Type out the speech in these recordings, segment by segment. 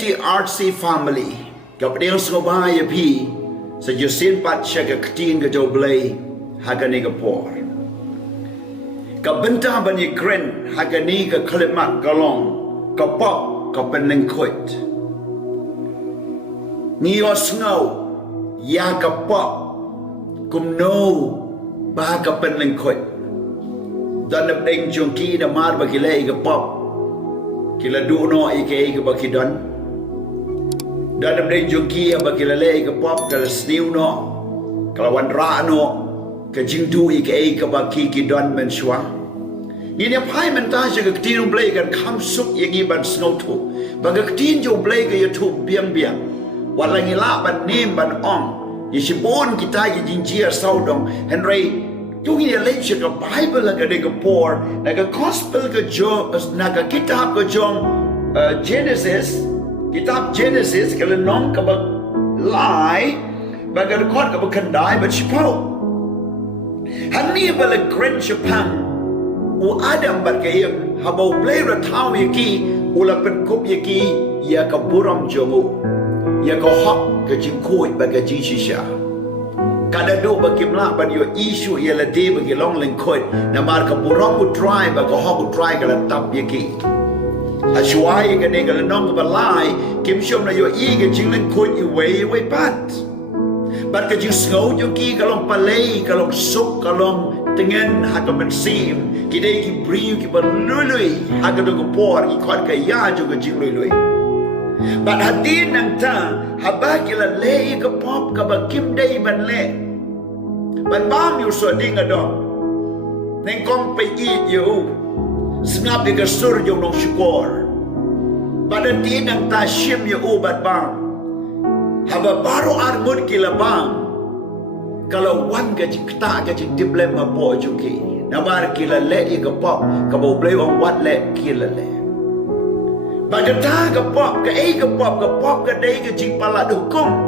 anti artsy familyกับเดียวสบายพี่สยุสินปัดเชกตีนกับโจเบลฮักนี่กับปอร์กับบรรดาบันยเกรนฮักนี่กับคลิมัดกะลองกับปอกกับเป็นลิงควิดนี่อสเงายากับปอกกุมโนบากับเป็นลิงควิดตอนนั้นเองจงกีนมาร์บกิเลกับปอกกิเลดูโนอีกเองกับบักิดอนdan ada joki yang bagi lelai ke pop ke sniu no kalau wan ra no ke jingdu ik ke bagi kidon men shwa ini pai men ta je ke tin blai kan kham sup yagi ban snow thu bang ke tin jo blai ke youtube biang biang wala ngi la ban nim ban ong yi sibon kita ye jinjia sau dong henry tu ni le che ke bible la ke de ke por na ke gospel ke jo na ke kitab ke jong Genesis kitab Genesis kalau nong kabak lai bagai rekod kabak kendai bercipau hani bala kren Jepang u Adam berkayam habau play ratau yaki ula penkup yaki ya kaburam jomu ya kohak ke jingkui bagai jincisha kada do bagi melak bagi yo isu ya lade bagi long lengkut namar kaburam u try bagai kohak u try kalau tap yaki Ashwai kan dengan nong balai kim shom na yo i ke jing len khuit i wei pat bat ke jing sngau jo ki kalong palei kalong suk kalong tengen ha ka men sim ki dei ki briu ki ban lui ha ka do ko por ki khot ka ya jo ke jing lui bat hadin nang ta ha ba ki la le ka pop ka ba kim dei ban le ban bam yu so ding ado neng kom pe i yo Sengap di kasur jauh nong syukur pada tinang tasyim ya ubat bang haba baru armud kila bang kalau wan gaji kta gaji diblem apa juki nabar kila le i kapop kabau blei ong wat le kila le bagata kapop ka ei kapop ka dei ka jing palat hukum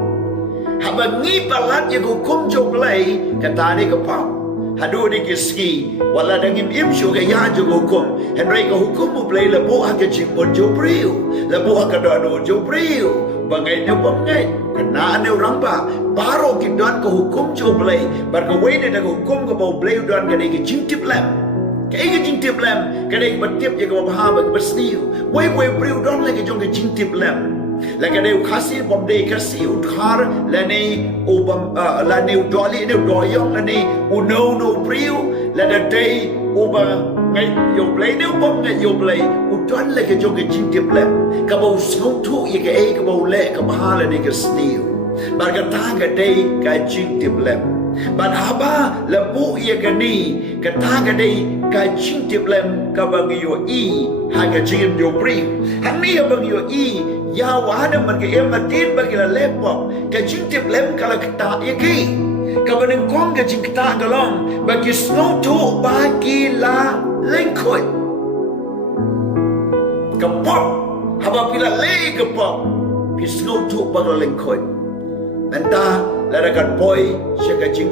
haba ngi palat ya hukum jo blei kata ni kapop hadu di kiski wala dangim imshu ke ya jo hukum henry ko hukum mu play labo ha ke jimpon jo priu labo ha ka do jo priu bangai ne bangai kena ne ramba baro ki don ko hukum jo play bar ko we ne da hukum ko bo play don ka ke jintip lam ke jintip lam ka de batip ye ko ba ba besniu we priu don le ke jong ke jintip lam lagi ada kasih pembeli kasih uthar lani ubam lani udoli ni udoyong lani uno priu lada day uba ngai yo play ni ubam ngai yo play udon lagi jong ke jintip lem kabau song tu ye ke kabau le kabah lani ke sniu barga tanga day ka jintip lem ban haba lebu ye ke ni ke tanga day ka jintip lem kabagi yo i ha ke jim yo priu hani abang yo i ya wahada mereka yang matin bagi la lepok ke jintip lem kalau kita yaki kabanin kong ke jing kita galong bagi snow tu bagi la lengkut ke pop haba pila le ke pop pi snow tu bagi la lengkut entah larakan boy syaka jing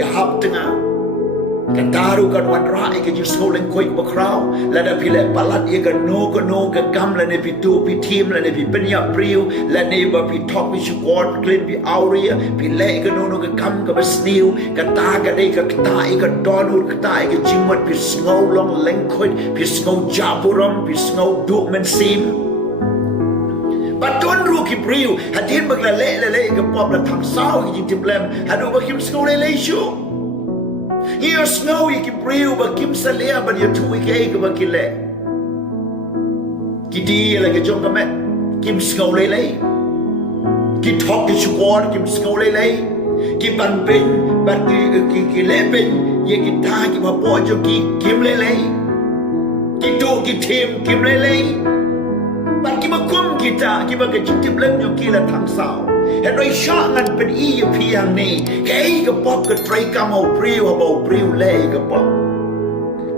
ya hap tengah Kataru kan wan rai ke jing snow lengkut bakrau lada pila palat ye kan no ke gam la ne pi tu pi team la ne pi penya priu la ne ba pi top pi squad clean pi auria pi le ke no ke gam ke besniu kata ke dei ke kata I ke donur kata ke jing mat pi snow long lengkut pi snow jaburam pi snow du men sim Patun ru ki priu hadin bag la le ke pop la tham sao ki jing tiplem hadu ba kim snow le shu Iyo snow iki priu ba kim salia ba dia tu iki ba kile. Ki di la ke jong kamet kim snow le. Ki thok ki squad kim snow le. Ki ban pin ba ki le pin ye ki ta ki ba po jo ki kim le. Ki tu ki team kim le. Ba ki ba kum kita ki ba ke jitip lem jo ki la thang sao. Henry syangan pen iya piang ni kei ke pop ke trai kamau priu habau priu le ke pop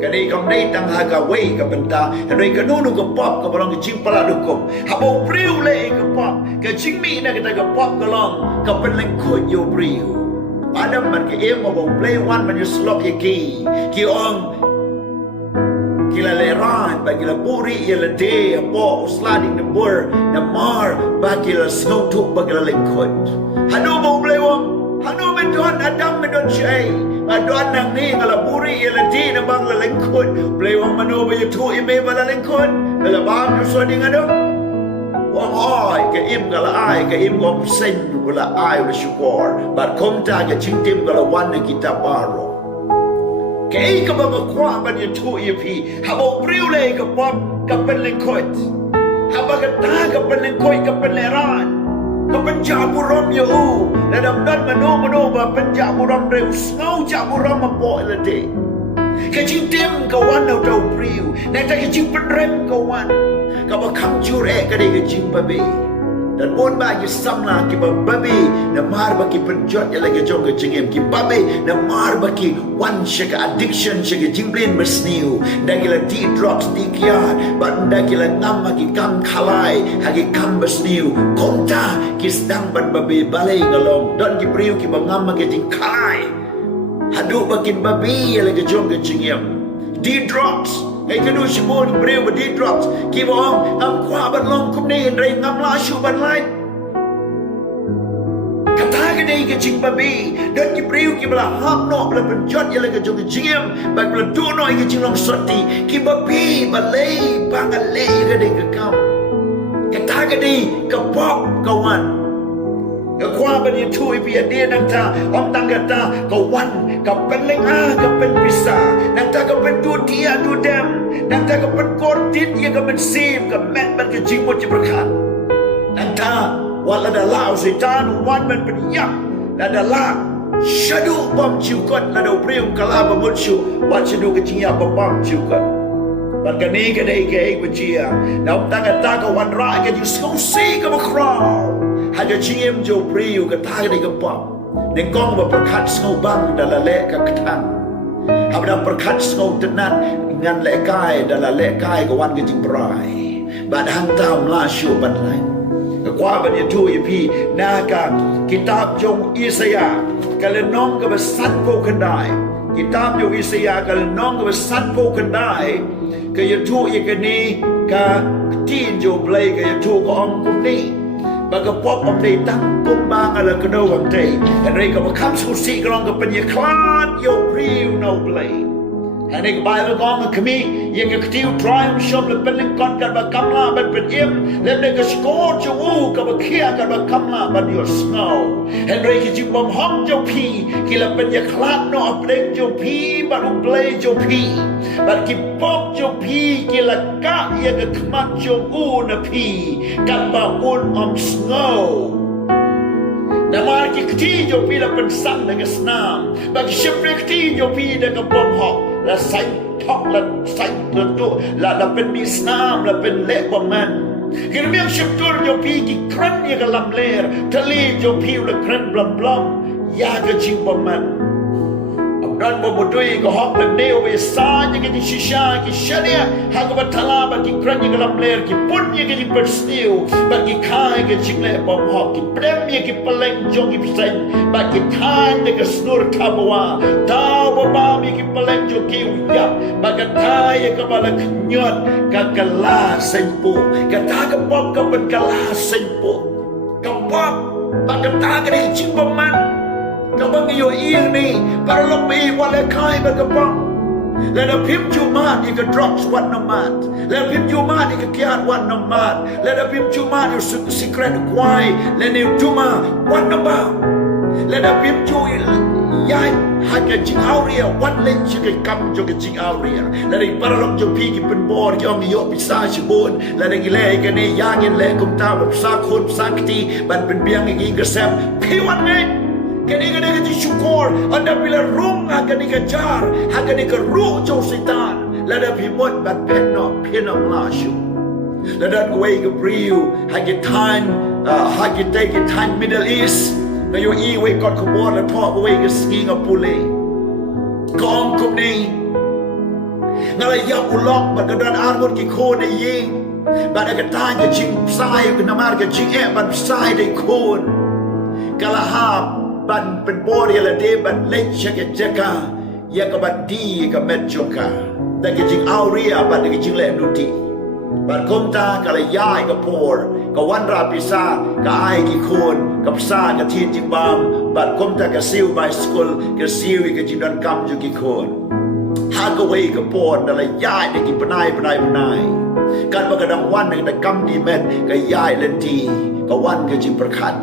kani kam nei tang ha ka wei ke benta Henry ke nunu ke pop ke balong ke jing pala dukum habau priu le ke pop ke jing mi na kita ke pop ke long ke pen lengkut yo priu padam man ke em habau play one man you slop ye ki ong kila leran bagi la puri ia la de po sliding the bur na mar bagi la snotu bagi la lengkut hanu mau blewong hanu medon adam medon syai adon nang ni kala puri ia la de na bang la lengkut blewong manu ba tu ime ba la lengkut la bang so ding ado wong ai ke im kala ai ke im gom sen kala ai wa syukur bat kom ta ke cingtim kala wan kita baro kay ka ba makwa ba niya tu ipi habo priule ka pop ka penlingkhuit haba ka ta ka penlingkhuit ka penleran ka penjaburom yo na damdan mano ba penjaburom reu snow jaburom po ilade ka cingtim ka wan na tau priu na ta ka cing penrem ka wan ka ba kam jure ka de ka cing babe dan pun bagi samla ki babi na mar baki penjot ya lagi jong ke cingem ki babi na mar baki one shaka addiction shaka jimblin mesniu dagila di drugs di kia but dagila ngam ki kam khalai hagi kam mesniu konta ki sedang ban babi balai ngalong don ki priu ki bangam ki jing khalai hadu bakin babi ya lagi jong ke cingem di drugs Ngay kanu simon breu di drops ki bong am kwa ban long kum ni rei ngam la shu ban lai kata ke dei ke ching babi dan ki breu ki bla hap no bla penjot ya la ke jong jingem ba bla do no ke ching long soti ki babi ba lei bang a lei ke dei ke kam kata ke dei ke pop kawan ke kwa ban ye tu pi dia nang ta om tang kata ka wan ka penleng ka pen pisa nang ta ka pen tu dia tu dem nang ta ka pen kortit ye ka pen sim ka met ban ke jing mo ji berkat nang ta wala da lao setan wan ban pen yak da la shadu bom chiu kot la do prium kala ba mut shu wa shadu ke jing ya ba bom chiu kot ban ka ni ke dei ke ai ba chia na om tang kata ka wan ra ke ju so si ka ba kraw haja cingem jo priu ka ta ke ka pop neng kong ba perkat snow bang dala le ka katang habda perkat snow tenan ngan le kai dala le kai ka wan ke jing brai bad hang tam la shu ban lai ka kwa ban ye tu ye pi na ka kitab jong Isaya ka le nong ka ba sat po kandai kitab jong Isaya ka le nong ka ba sat po kandai ka ye tu ye ka ni ka tin jo blai ka ye tu ka om kum ni baga pop om dei tang kum bang ala ka no om dei and rei ka ba kam su si ka long ka pen ye klan yo priu no blai and ik Bible gong ka mi ye ka tiu triumph shom le pen kon ka ba kam la ban pen im le le ka score jo u ka ba kia ka ba kam la ban yo snow and rei ki ji bom hom jo pi ki la pen ye klan no op dei jo pi ba u blai jo pi ba ki pop jo pi ki la ka ye ka kmat jo u na pi ka ba un om snow Namar ki kti jo pi la pen sang na ka snam ba ki shipre kti jo pi da ka bom hok la sai thok la sai la tu la pen mi snam la pen le bom man ki miam ship tur jo pi ki kran ye ka lam ler tali jo pi la kran blam blam ya ka jing bom man dan bobodui ko hok le neo be sa ni ki shisha ki shania ha ko batala ba ki kran ni galam ler ki pun ni ki perstiu ba ki khai ki chingle bom hok ki prem ni ki paleng jong ki psen ba ki than de ka snur kabwa ta ba mi ki paleng jo ki ya ba ka thai ka ba la nyot ka kala senpo ka ta ka pop ka ban kala senpo ka pop ba ka ta ka ni ching bom man ka bang yo ieng ni para lok pi wala kai ba ka pang la da pim chu ma ni ka drops what no mat la pim chu ma ni ka kian what no mat la da pim chu ma ni secret kwai la ni chu ma what no ba la da pim chu yai ha ka jing auria what len chi ka kam jo ka jing auria la ri para lok jo pi ki pen bor ki om yo pi sa chi bon la da gi le ka ni yang in le kum ta ba sa khon sa kti ban pen biang gi ka sam pi wan ngai kani ka syukur anda bila rum kani ka jar kani ka ruh jo setan lada pimot bat penno pinam lashu lada way ka priu hagi time hagi take time Middle East na yo I way god ko wala talk way ka skiing a pule kong kum ni ngala ya ulok bat kadan armut ki ko na ying bat ka tan ka jing sai ka namar ka jing ban sai de kon kalahap ban pen bor ya la de ban lech ka jaka ya ka ban di ka met joka แต่ก็จึงเอาเรียบัดก็จึงเล่นนุติบัดคมตาก็เลยย้ายกับโพลก็วันราปิซาก็ไอกี่คนกับซากับทีจิงบามบัดคมตาก็ซิลไบสกุลก็ซิลก็จึงดันกำอยู่กี่คนหากเวกับโพลอะไรย้ายได้กี่ปนายการประกดังวันในกำดีเม็ดก็ย้ายเล่นทีก็วันก็จึงประคัด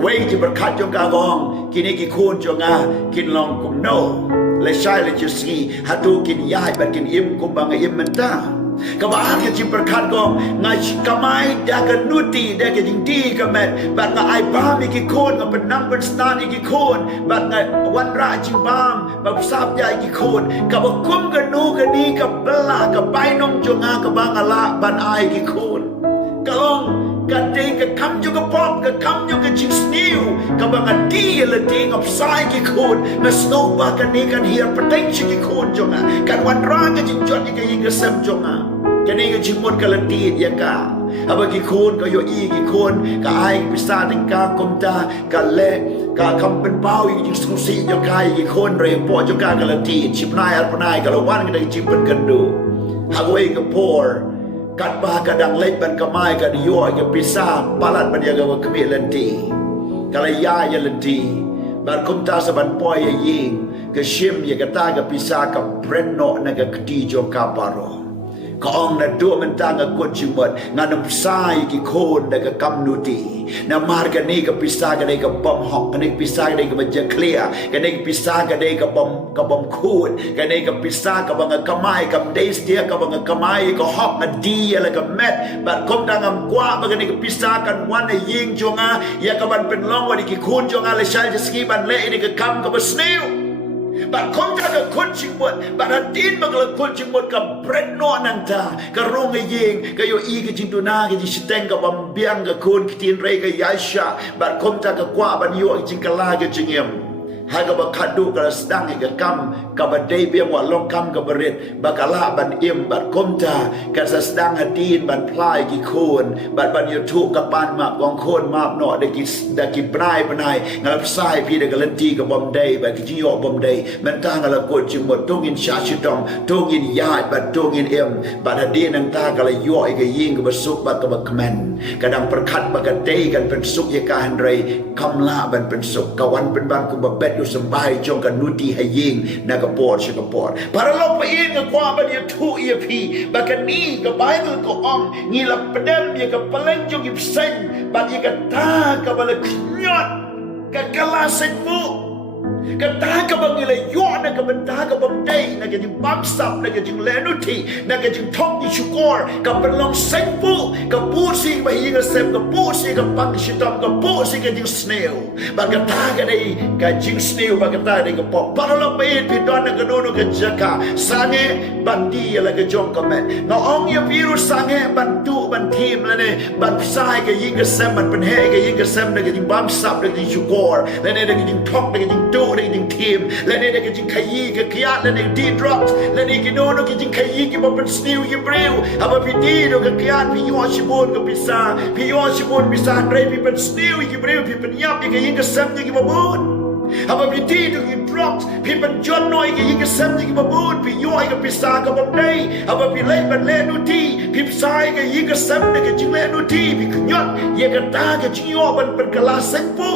เวจึงประคัดจงกากองกินไอ้กี่คนจงกินลองกุมโนและใช่เลยจุสีหาตูกินย้ายบัดกินอิ่มกุมบางอิ่มมันตาก็บ้านก็จิประคันก็ไงก็ไม่ได้กันนุตีได้กันจริงดีก็แม่บัดไงไอ้บ้ามีกี่คนก็เป็นน้ำเป็นสตาร์อีกกี่คนบัดไงวันราจิงบ้ามบัดทราบใหญ่กี่คนกับว่าคุ้มกันนูกันนี้กับเบลากับไปน้องจงอากับบางอะละบัดไอ้กี่คนก็ลองกันเองกับคำอยู่กับป๊อปกับคำอยู่กับจิงสนิวกับบางอดีละเองกับสายกี่คนนั่นสโนว์บากันนี้กันเฮียร์ประเทศกี่คนจงอ่ะกันวันร่างกันจิงจอดยังกันยิงกันเซมจงอ่ะกันนี้กันจิงมดกันละตียังกะเอาไปกี่คนก็อยู่อีกี่คนก็ไอ้พิซซ่าติงกากมตากันเล่ก็คำเป็นเป้าอีกจิงสุสียังกายกี่คนเรียงปอจงกากันละตีชิบนายอัลปนายกันละวันกันได้จิงเป็นกันดูหากว่าอีกับพอร์กัดบากระดังเล็กบันกระไม้กันยั่วกับพิซซ่าปาลัดบันยากว่าขมิ้นเลนตีกะเลยย่ายันเลนตีบันคุมตาสบันปอยยิงก็ชิมยากตากับพิซซ่ากับเบรนโนนักกดีโจกาบารอก็องนั่นดูมันต่างกับคนจิมดงานน้ำซ้ายกี่คนนักกำนุตีน้ำมาร์กันนี่กับพิซซ่ากันนี่กับบอมหอกกันนี่พิซซ่ากันนี่กับมันจะเคลียกันนี่พิซซ่ากันนี่กับบอมคูดกันนี่กับพิซซ่ากับบางกระไม้กับเดสเตียกับบางกระไม้กับฮอกกันดีอะไรกับแมทบัดคมดังกว่าบางกันนี่กับพิซซ่ากันวันในยิงจงอาอยากกับมันเป็นล่องวันนี้กี่คุณจงอาเลยใช้จะสกีบันเละนี่กับคำกับสเนลบัดคงจะกับคนชิงบดบัดดินบัดกับคนชิงบดกับเบรดโนนันตากับรุ่งไอ้ยิงกับโยอีกับจิงตุนากับจิสเตงกับบอมเบียงกับคนกิตินเรกับยาชาบัดคงจะกับกว่าบัดโยจิงกลากับจิงเอ็มหากบัดขัดดูกับสดังกับกำกับบัดเดย์เบียงว่าลงกำกับบริษบัดกลาบัดเอ็มบัดคงจะกับสดังหัดดินบัดพลายกี่คนบัดโยทุกกับปานมาบองคนมาบหนอได้กี่ปลายปนายงับสายพี่ได้กับเลนตีกับบอมเดย์บัดกิจิโยบอมเดย์มันต่างกันละกดจิงหมดต้องกินชาชิตองต้องกินยาบัดต้องกินเอ็มบัดหัดดินนังตากับละย่อยกับยิงกับบัดสุกบัดกับบัดคอมเมนกระดังประคัดบัดกระเตยกันเป็นสุกยาการไรคำลาบันเป็นสุกกวันเป็นบันกุบเบ็ดอยู่สบายจงกันนุตีให้ยิงนักปอดชิกปอดพาราลงไปอินกับความบัดยทุเอียพีบัดกันนี้กับไบเบิลกับอมงี้ละประเดิมยากับพลังจงกิบเซนบัดยากับตากับบัลขยอดกับกลาเซฟูกับตากับบังอะไรยอดนะกับบันตากับบังเดย์นะกับจิงบัมซับนะกับจิงเลนุทีนะกับจิงทองจิชูกอร์กับบันลองเซนฟูกับปูซีกับยิงกับเซมกับปูซีกับปังชิตอมกับปูซีกับจิงสเนลบังกับตากับได้กับจิงสเนลบังกับตาได้กับปอปาราลไปพิดอนนะกับโนนกับจักาสังเกบันดีอะไรกับจงกับแม่น้องยาพิรุสังเกบันตูบันทีมแล้วเนี่ยบันซ้ายกับยิงกับเซมบันเป็นเฮกับยิงกับเซมนะกับจิงบัมซับนะกับจิงชูกอร์แล้วเนี่ยกับจิงทองนะกับจิงตูได้จิงทีมและนี่ได้กินขยี้กับขยะและนี่ดีดรอปและนี่กินโน่นกินขยี้กินมาเป็นสติวกินเปรี้ยวเอามาพี่ดีดูกับขยะพี่ยอชิบุนกับพิซซ่าพี่ยอชิบุนพิซซ่าเรย์พี่เป็นสติวกินเปรี้ยวพี่เป็นยับกินกับเซมกินมาบุนเอามาพี่ดีดูกินดรอปพี่เป็นจอนน้อยกินกับเซมกินมาบุนพี่ยอกับพิซซ่ากับบัมเดย์เอามาพี่เล่เป็นเล่นูทีพี่พิซซ่ากินกับเซมกินจิงเล่นูทีพี่ขยอดเยกันตากับจิงยอมันเป็นกลาเซ็งปู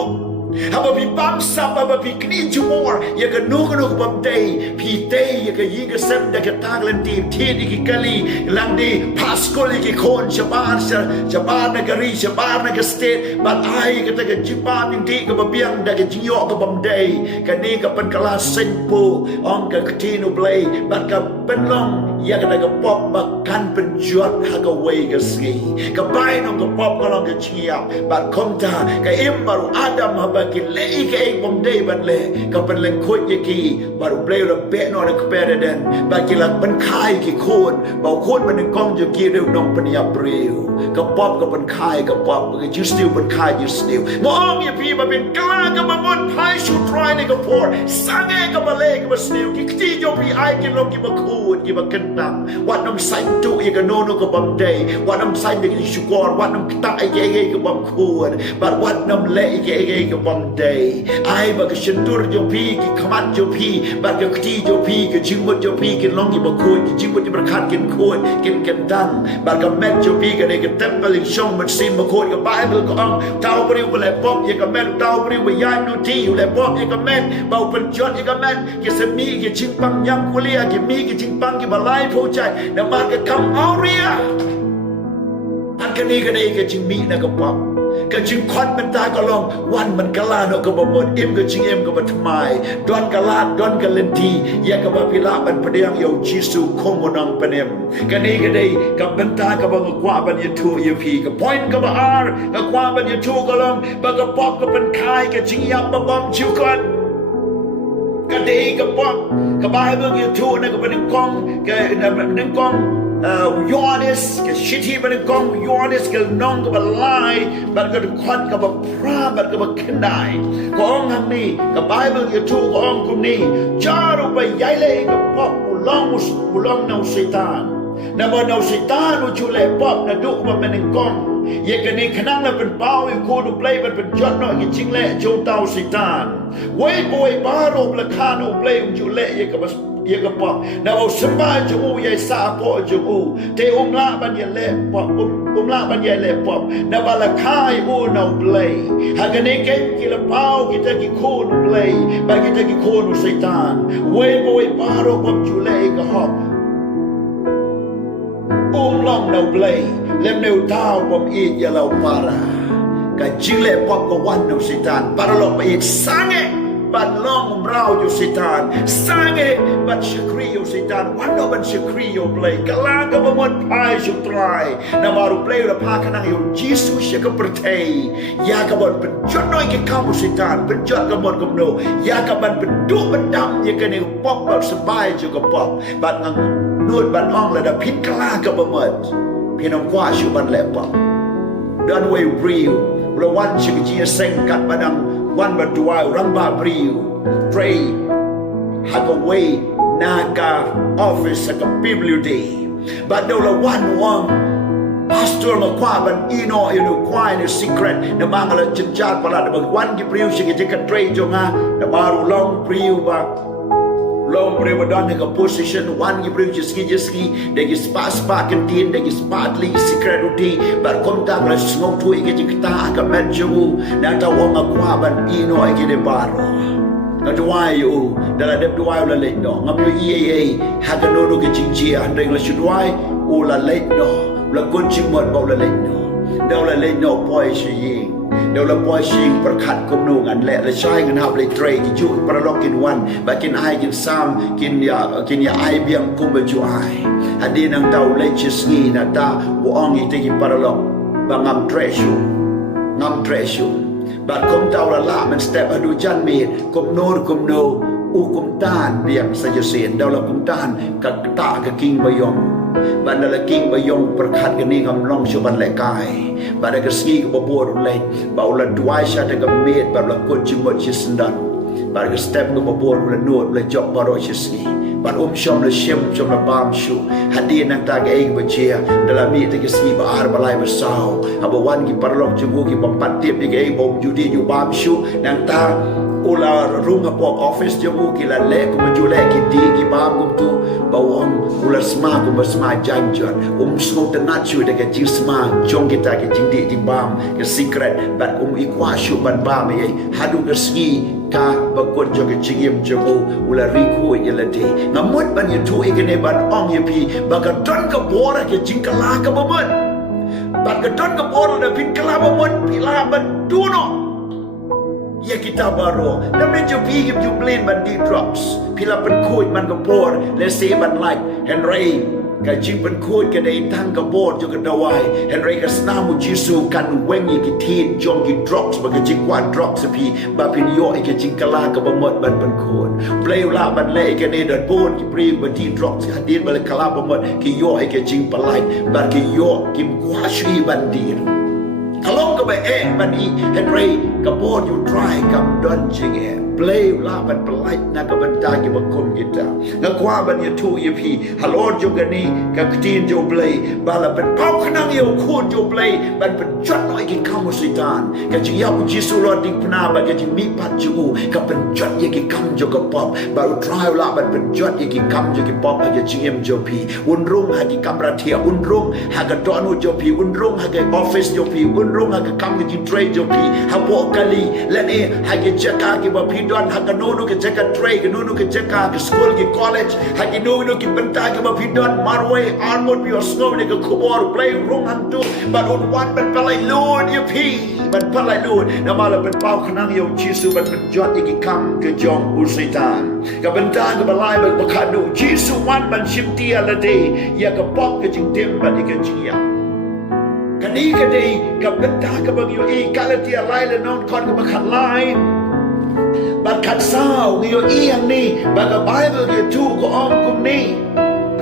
Haba pi bangsa haba pi kni jumor ya ka nuku bam day pi day ya ka yiga sem da ka taglan tim tini ki kali lang di paskol ki kon shabar na ka ri shabar na ka state but ai ka ta ka jipan ning ti ka babiang da ka jinyo ka bam day ka ni ka pan kala senpo ong ka ktinu blay but ka penlong ya ka ta ka pop ba kan penjuat ha ka way ka ski ka bai nong ka pop ka long ka chiap but komta ka im baru adam habaกินเละอีกเองผมได้บัดเลยก็เป็นเล่นคุยกี่บารุเปลวเราเป๊ะนอนก็เป๊ะเด่นบางทีหลักเป็นคายกี่โคนบางโคนมันกล้องอยู่กี่เรื่องน้องปัญญาเปลวก็ป๊อปก็เป็นคายก็ป๊อปก็ยูสติลเป็นคายยูสติลมองอย่าพี่มาเป็นกล้าก็มาบนพายชูทรายในก็พอสังเกตก็มาเล่ก็มาสติลกี่ที่ยอมพี่ไอกินลงกี่มาคูดกี่มากันตังวัดน้ำใส่จุอีกโน่นก็บัมเดย์วัดน้ำใส่เด็กที่ชูกอร์วัดน้ำตั้งไอ้เย่ก็บัมคูดบัดวัดน้ำเละไอ้เย่ก็บั bom day ai ba ke shentur jo pi ki khamat jo pi ba ke kti jo pi ke jingmut jo pi ke long ki ba khoi ki jingmut ki berkat kin khoi kin ken dang ba ke met jo pi ke de ke temple in shong mat sim ba khoi ke bible ko ong tau bri ba le pop ye ke met tau bri ba yan no ti le pop ye ke met ba pen jot ye ke met ke se mi ke ching pang yang kulia ke mi ke ching pang ki ba lai pho chai na ba ke kam auriaอันกันนี้ก็ได้ก็จึงมีนะก็ปอบก็จึงควันมันตายก็ลองวันมันกะลาเนาะก็บ่หมดอิ่มก็จึงอิ่มก็บ่ทำไมดอนกะลาดอนกะเลนทีแยกก็บ่พิลาบันประเดียงโยจิสุคงบ่นองปะเนมกันนี้ก็ได้กับบันตาก็บ่กว่าบันยะทูยะพีก็พอยก็บ่อาร์ก็กว่าบันยะทูก็ลองบ่ก็ปอบก็เป็นคายก็จึงยับบ่บอมชิวก่อนก็ได้ก็ปอบก็บ่ให้เบิ่งยะทูนะก็เป็นกองก็นึงกองYonis ke shiti ban gong Yonis ke nong ke balai ban ke khat ke ba pra ban ke ba kendai ko ong ham ni ke bible ye tu ko ong kum ni charu ba yai le ke pop ulong nau setan na ba nau setan u chu le pop na du ba men gong ye ke ni khnang la ban pau yu ko du play ban jot no ye ching le chu tau setan wei boy ba ro bla khano play chu le ye ke ba ye ke pop na o samba ju ye sa po ju te la ban ye le pop la ban ye le pop na ba la khai u no play ha ke ni ke ki la pau ki te ki ko no play ba ki te ki ko no setan wei boy ba ro pop ju le ke hop long no play lem no tao pop i ya la para ka jing le pop ko wan no setan para lo pa i sange ban long rau yo setan sange ban shakri yo setan wan no ban shakri yo play kala ka ba mon pai shu try na maru play la pa kanang yo jisu shaka pertei ya ka bon pen jot noi ke kam setan pen jot ka mon kom no ya ka ban pen du ban dam ye ka ne pop ba sabai jo ka pop ban ngang nuốt ban ong là đã phít kala ka ba mat phi nong kwa shu ban le pop dan way real la wan chi ji seng kat badang wan ba tuai rang ba real pray have a way naga office ka biblioday ba do la wan wang pastor ma kwa ban ino kwa ni secret na mang la chin chat pala da wan ki priu shi ki ka tray jo nga na baru long priu ba long priu don ka position wan ki priu jiski de ki spa kantin de ki li secret uti ba kom ta la snong tu ki ta ka met ju na ta wong kwa ban ino ki de baro na duai u dala de duai la le no ngam yu ea ha ka no ki chi andeng la shudwai u la le no la kun ching mot ba la le no dau la le no poi shi yin dau la poi shi per khat kom no ngan le la shai ngan hab le tray ki ju per lok kin wan ba kin ai kin sam kin ya ai biang kum ba ju ai adi nang tau le chi sni na ta bu ong i te ki per lok ba ngam treasure ba kom tau la man step adu jan mi kom no u kum tan biang sa je sen dau la kum tan ka ta ka king ba yong ban la king ba yong per khat ka ni ngam long chu ban le kai ba da ka ski ka bo le ba la duai sha ta ka met ba la ko chi mo chi sandan ba ka step ka bo la not la job ba ro chi ski ban shom la shem shom la bam shu hadi nang ta ga ing ba chia dala mi ta ka ski ba ar ba lai ba sao aba wan ki parlok chu ki bam pat tip ki ga bom ju di ju bam shu nang ta ula runga po office jamu ki la le ku ju le ki di ki bam kum tu ba wong ula sma ku ba sma jan jan sngo ta na chu de ka ji sma jong ki ta ki jing di ti bam ke secret bat ikwa shu ban bam ye hadu ka ski ka ba kon jo ke jingim jamu ula ri ku ye la de ngamut ban ye tu e ke ne ban ong ye pi ba ka ton ka bora ke jing ka la ka ba mon ba ka ton ka bora da pin ka la ba mon pi la ban tu no ya kita baro namne jo pi gi ju blin ban di drops pila pen khoi man ka por le se ban like henry ka ji pen khoi ka dei tang ka bor jo ka dawai henry ka snamu jisu kan wengi ki tin jong ki drops ba ka ji kwa drops pi ba pin yo e ka jing kala ka ba mot ban pen khoi play la ban le ka ne dat bon ki pri ba di drops ka din ba kala ba mot ki yo e ka jing palai ba ki yo kim kwa shui ban dir kalong ka ba ban i henry ka bod you try kam don jing play la ban pelai na ka ban ta ki ba kum kita na kwa ban ya tu ye pi halor jo gani ka ktin jo play bala ban pau khnang yo khun jo play ban ban jot noi ki kam sitan ka ji ya bu jisu lo dik pna ba ka ji mi pat ju ka ban jot ye ki kam jo ka pop ba u try la ban ban jot ye ki kam jo ki pop ha ka ji em jo pi un rung ha ki kam ra thia un rung ha ka to nu jo pi un rung ha ka office jo pi un rung ha ka kam ki trade jo pi ha po kali la ne ha ki chaka ki ba pi don ha ka no nu ki chaka trade no nu ki chaka ki school ki college ha ki no nu ki banta ki ba pi don marway armod bi osno ne ka khubor play rung han tu ba un wan ban palai lord ye pi ban palai lord na mala ban pau khnang yo jisu ban ban jot ye ki kam ke jong u satan ka banta ka ba lai ba khadu jisu wan ban shim tia la de ya ka pop ke jing tem ba ni ka jia kani ka de ka banta ka ba yo e ka la tia lai le non kon ka ba khat lai ba khat sao yo e yang ni ba ka bible ke tu ko ong kum ni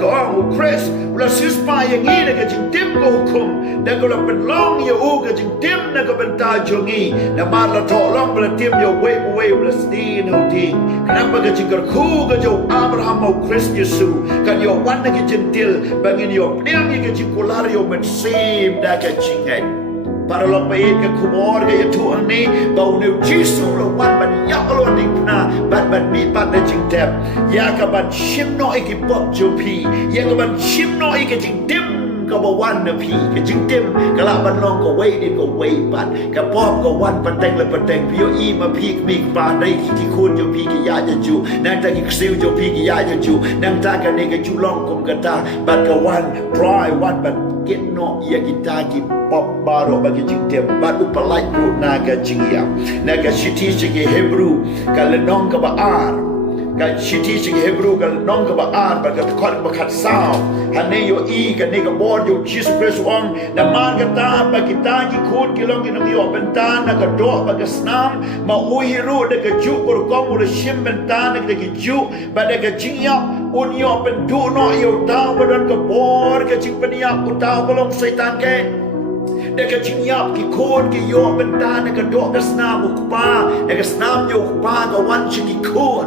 ko ong Chris la sis pa yang ni na ka jing tem ko hukum da ko la ben long yo u ka jing tem na ka banta jongi na ma la tho long ba tem yo we la sti no ti kana ba ka jing ka khu ka jo Abraham o Chris Yesu kan yo wan na ka gentil ba ngin yo pniang ni ka jing kular yo met sim da ka jing ai para lo pa ke kumor ke tu ani bau ne jisu lo wan ban ya lo ni na ban mi ban de jing tem ya ka ban shim no e ki pop jo pi ya ka ban shim no e ke jing dim ka ba wan na pi ke jing dim ka la ban long ko wei ni ko wei ban ka pop ko wan pan teng le pan teng pi yo i ma pi mi pa dai ki khun jo pi ki ya ja ju nang ta ki siu jo pi ki ya ja ju nang ta ka ne ke ju long kum ka ta ban ka wan dry wan ban get no ya ki ta ki pop baro bagi jing tem bat upalai ru naga jingia naga shiti shigi Hebrew ka lenong ka ba ar ka shiti shigi Hebrew ka lenong ka ba ar ba ka khot ba khat sao hane yo i ka ne ka bor yo Jesus Christ ong na man ka ta ba kita ki khut ki long ki no yo benta na ka do ba ka snam ma u hiru de ka ju ko ko mu le shim benta na ka ki ju ba de ka jingia un yo ben du no yo ta ba don ka bor ka jing pania ku ta ba long setan ke Deka jingyap ki khôn ki yo benta ne ka do ka snam ukpa ne ka snam yo ukpa ka wan chi ki khôn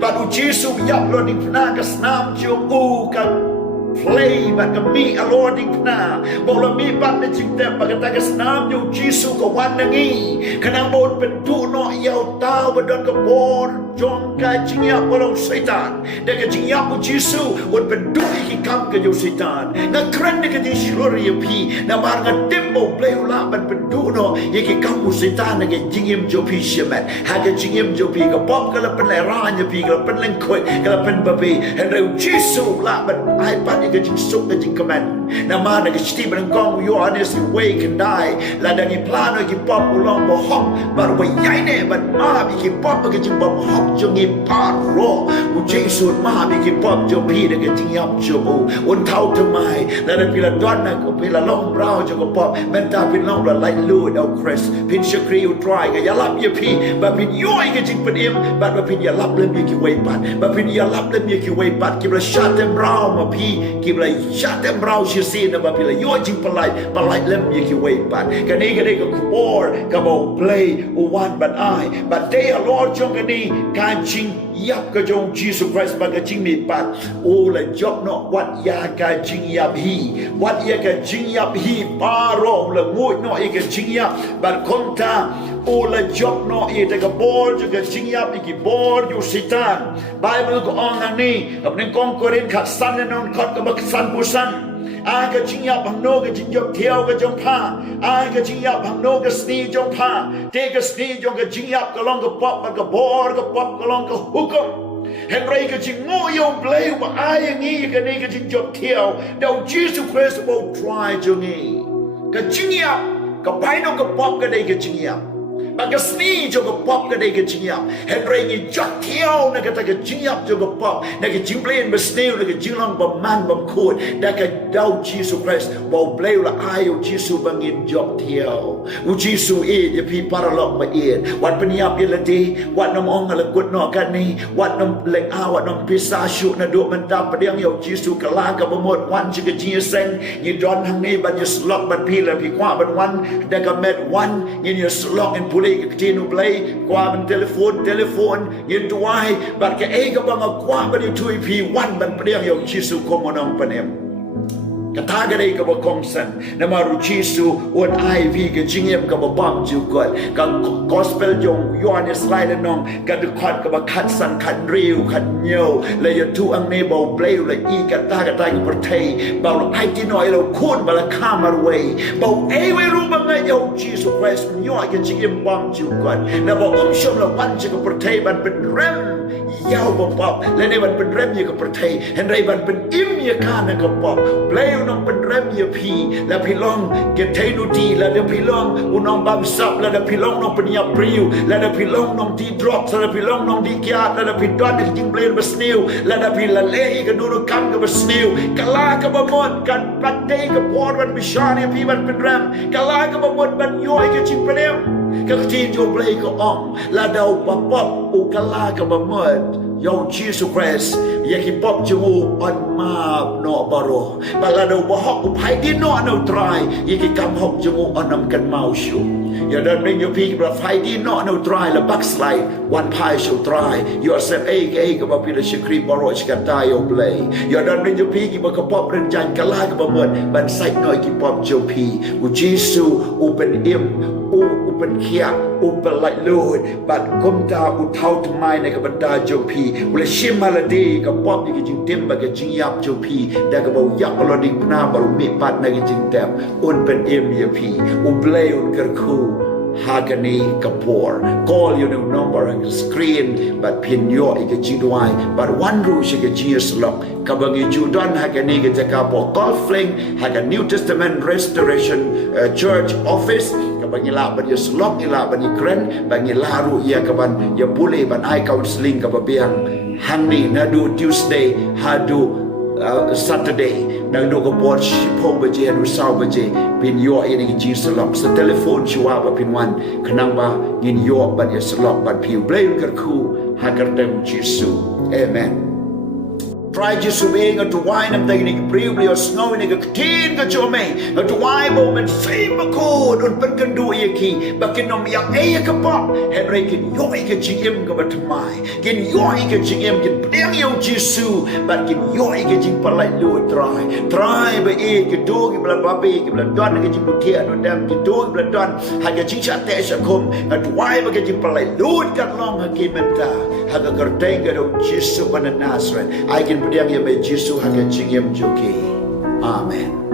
ba u jisu yap lo ni na ka snam jo u ka play ba ka mi a lo ni na bo la mi ba ne jing te ba ka ta ka snam yo jisu ka wan na ngi kana bon ben du no yo tao ba don ka bor jong ka jingyap ko lo setan deka jingyap u jisu won ben du ki kam ka yo setan na kran ne ka di shuri ya pi na mar nga tembo play la ban ben du no ye ki kam u setan na ka jingyam jo pi shemat ha ka jingyam jo pi ka pop ka la pen la ra nya pi ka pen leng khoi ka la pen ba pi hen re jisu la ban ai pa ni ka jing sok ka jing command na mar na ka sti ban kong yo honest way can die la da ni plano ki pop u long bo hop ba wa yai ne ban ma bi ki pop ka jing bo hop jo ngi pa ro u jisu ma bi ki pop jo pi da ka jing yap jo u un thau to mai la da pi la don na ko pi la long brow jo ko pop men ta pi long la like load au Chris pin shakri u try ka ya lap ye pi ba pin yo i ka jing pen im ba pin ya lap le mi ki wei pat ba pin ya lap le mi ki wei pat ki la shot them brow ma pi ki la shot them brow she see na ba pi la yo jing palai le mi ki wei pat ka ni ka ko bor ka bo play u wan but I but they are Lord jong ka ni ka jing yap ka jong Jesus Christ ba ka jing mi pat o la job no what ya ka jing yap hi what ya ka jing yap hi paro la ngoi no e ka jing yap ba konta o la job no e te ka bor jo ka jing yap ki bor yo sitan Bible ko on ani apne kong korin khat san ne non khat ka ba san pusan ai ka jing yap hang no ka jing yap thiao ka jong pha ai ka jing yap hang no ka sni jong pha te ka sni jong ka jing yap ka long ka pop ka bor ka pop ka long ka hukum Henry ka jing mo yo play ba ai ngi ka ni ka jing yap thiao dau Jesus Christ bo try jong ni ka jing yap ka pai no ka pop ka dei ka jing yap ba ka sni jo ka pop ka dei ka jing yap Henry ni jot thiao na ka ta ka jing yap jo ka pop na ka jing play ba sni na ka jing long ba man ba khut da ka dau Jesus Christ bo play la ai yo Jesus ba ngin jot thiao u Jesus e ye pi para lok ma e wat pa niya pi la di wat nam ong la gut no ka ni wat nam lek a wat nam pisa shu na do man ta pa ding yo Jesus ka la ka ba mot wan chi ka ji sen ni don hang ni ba ni slok ba pi la pi kwa ban wan da ka met wan ni slok in puli beli ke tinu beli kwa ban telefon yin tuai bat ke ga bang kwa ban tui pi wan ban priang yo Jisu komonong panem kata gadai ka bakongsan na maru Jisu on IV ke jingem ka babam jukot ka gospel jong yon slide nong ka de khot ka bakhat san khat riu khat nyo la ya tu ang ne bo bleu la I kata ka perthei ba ai ti noi lo khun ba la kamar way ba ai we ru ba ngai yo Jisu Christ nyo ke jingem bam jukot na ba shom la wan ji ka perthei ban pen rem yau ba pop la ne ban pen rem ye ka perthei hen rai ban pen im ye ka na ka pop bleu nong pen rem ye pi la pi long ke thei nu ti la de pi long unong bam sap la de pi long nong pen ya priu la de pi long nong ti drop la de pi long nong di kya la de pi don de jing bleu ba sniu la de pi la le ka nu kam ka ba sniu kala ka ba mon kan pat dei ka por ban bi shani pi ban pen rem kala ka ba mon ban yoi ke ching penem ka tin jo blei ko ong la dau pa pop u kala ka ba mon yo Jesus Christ ye ki pop chu on ma no baro bala do bo hok u pai di no try ye ki kam hok chu on nam kan mau shu ya dan bring your people fight di no try la backslide one pai should try yourself ka ba pi la shikri baro ka ta yo play ya dan bring your people ka pop ren jan kala ka ba mon ban sai noi ki pop chu pi u Jesus open im open kia open like Lord but kom ta u thau to mai ne ka ban ta chu pi ule shim maladi ka pop ni jing tem ba ka jing yap chu pi da ka ba yak lo ding na ba mi pat na jing tem un pen em ye pi u play un kar khu Hagani Kapor call you no number on the screen but pin yo ike jidwai but one rule shike Jesus lock kabangi judan Hagani ke jakapo call fling Hagan New Testament Restoration Church Office kabangi la ban yes lock ila ban ikren bangi laru ia kaban ya boleh ban I counseling kababiang hangni nadu Tuesday hadu Saturday nang do ko bot shipong baje anu saw baje pin yo ini Jesus lock sa telefon chua ba pin wan kanang ba ngin yo ban yes lock ban piu blame kar khu hagar tem Jesus amen try Jesus being a to wine am dai ni priu bli snow ni ka tin ka chome a to wine bo men fame ko don pen kan du ye ki ba kin nom yak e ka pa henry kin yo e ka jim ka ba tmai kin yo e ka jim kin priang yo Jesus ba kin yo e ka jim pa lai lu try ba e ka do ki bla ba be ki bla don ka jim bu tia no dam ki do bla don ha ka jing cha te sha kom a to wine ba ka jim pa lai lu ka long ha ki menta ha ka karteng ka do Jesus ba na Nazareth I can Pediang ya be Jisu haga jingem joki. Amen.